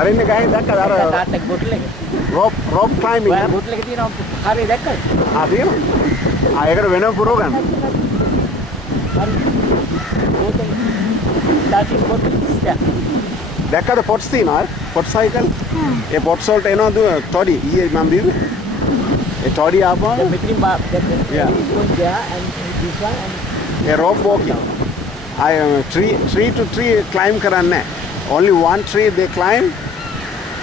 අර ඉන්න ගහේ දැක්කද අර තාත්තගේ බොටල් එක. rope climbing. ඔයා බොටල් එක තියෙනවා හරිය දැක්කද? තියෙනවා. ඒකට වෙනම පුරව ගන්න. හරි. බොටල්. තාත්තගේ බොටල් ඉස්සා. දැක්කද පොට්ස් තියෙනවා පොට් සයිකල්? ඒ පොට්ස් වලට එනවා දුව ටොඩි ඊයේ මම බිව්වේ. ඒ ටොඩි ආපුවම මෙතනින් Yeah. this one and A rope walking. I tree to tree climb කරන්නේ නැහැ. Only one tree they climb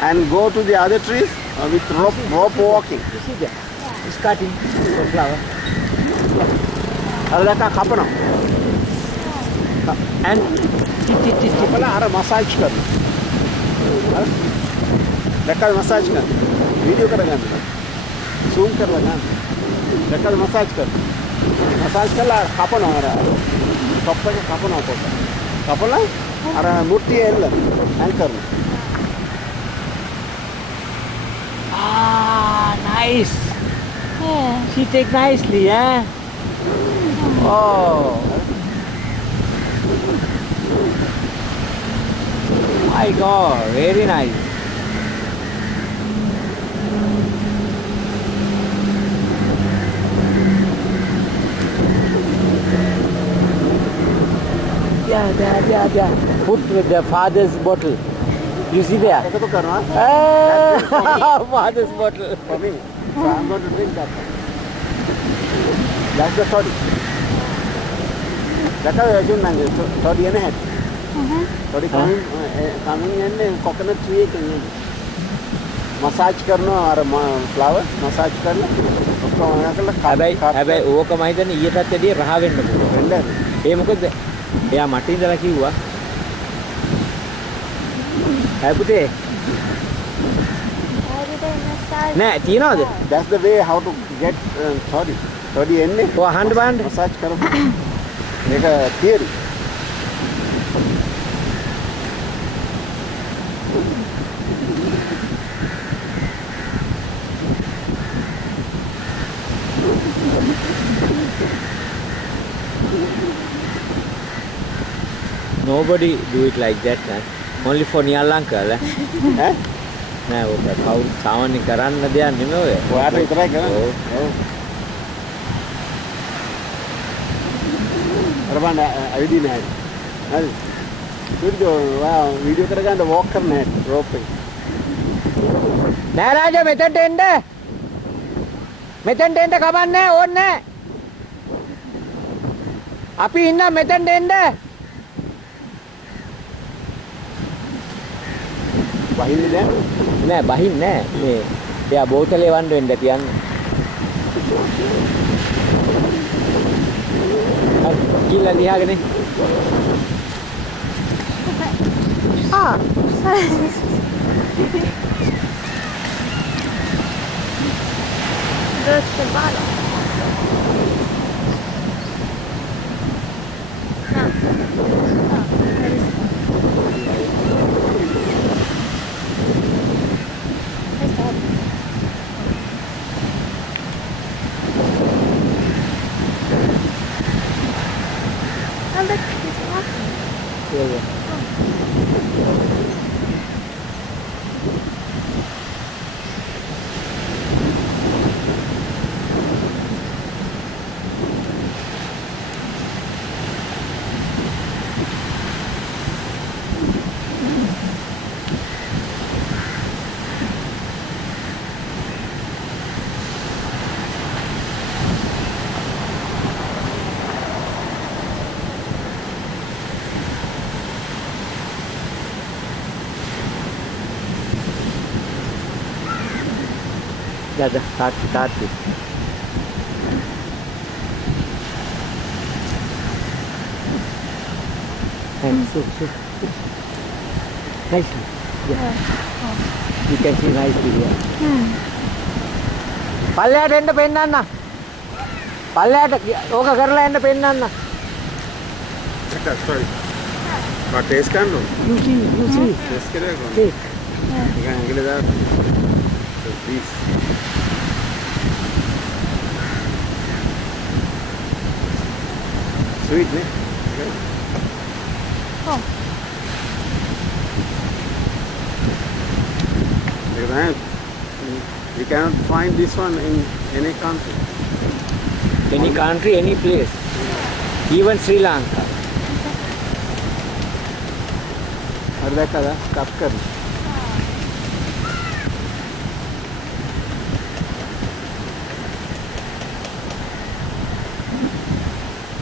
and go to the other trees with rope walking. you see that? It's cutting the flower. අර දැක්කා කපනවා. And කපලා අර මසාජ් කරනවා. දැක්කද මසාජ් කරනවා. වීඩියෝ කරගන්න. zoom කරලා ගන්න. දැක්කද මසාජ් කරනවා. මසාජ් කළා කපනවා අර টොප් එක කපනවා පොඩ්ඩක්. කපලා අර මුට්ටිය එල්ල හෑන් කරනවා. ah, nice. Yeah. She take nicely, eh? Oh. My God, very nice. Yeah. Put with the father's bottle. You see there? එකතු කරනවා. Ah, father's bottle. For me. So I'm going to drink that. That's the toddy. දැක්කද එජුන් මංගේ toddy එන හැටි. toddy coming එන්නේ coconut tree එකෙන් එන්නේ. මසාජ් කරනවා අර flower මසාජ් කරලා ඔක්කොම කරලා හැබැයි ඕකම හිතන්නේ ඊටත් වැඩිය රහ වෙන්න පුළුවන්. වෙන්න. ඒ මොකද එයා මට ඉඳලා කිව්වා. හැයි පුතේ. නෑ තියනවද? That's the way how to get toddy. toddy එන්නේ. ඔය අහන්න බලන්න. මසාජ් කරපු. මේක theory. Nobody do it like that, huh? Only for Niyal uncle, eh? ඈ නෑ ඔක කවුරු සාමාන්‍ය කරන්න දෙයක් නෙමෙයි ඔය. ඔයාට විතරයි කරන්නේ. ඔව්. ඔව්. අර බලන්න ඇවිදින්න හැටි. හරි. වීඩියෝ කරගන්න වෝක් කරන්න හැටි රෝප් එක. නෑ රාජා මෙතෙන්ට එන්න. මෙතෙන්ට එන්න කමන්නේ ඕනේ නෑ. අපි ඉන්න මෙතෙන්ට එන්න. වහින්නේ දැන්. නෑ බහින් නෑ. මේ එයා බෝතලේ වන්න වෙන්න තියන්නේ. හරි කිල්ල ලියාගෙන. Oh. That's the bottom. No. Oh, that is. Where's that? Oh, look, he's walking. Yeah. Dah, start it. So. Nicely. Yeah. You can see nicely here. පල්ලයට එන්න පෙන්නන්න. පල්ලයට ඕක කරලා එන්න පෙන්නන්න. sorry. මට ටේස්ට් කරන්න ඕන. You see. ටේස්ට් කරලා කොහොමද? Take. නිකන් ඇඟිල්ල දාන්න. Please. Sweet, ne? Oh. Right? You cannot find this one in any country. Any country, any place. Even Sri Lanka. හරි දැක්කද? කප් කරන.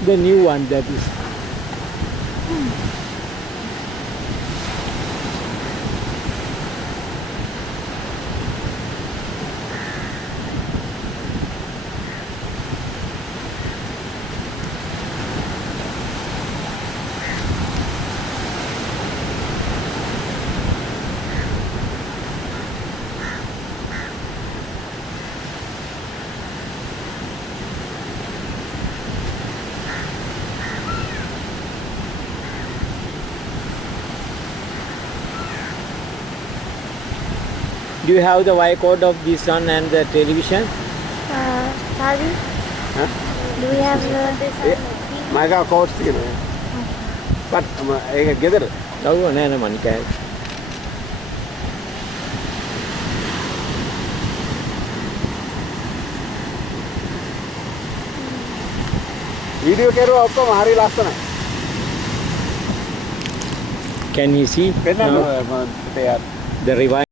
The new one that is. Do you have the Y code of this one and the television? Sorry? Huh? Do we have the... මම කෝඩ්ස් තියෙනවා. but ඒක ගෙදර. ඔව් නෑ නෑ මනිකයි. වීඩියෝ කරුවා ඔක්කොම හරි ලස්සනයි. Can you see? පෙන්නන්න now මම the revival?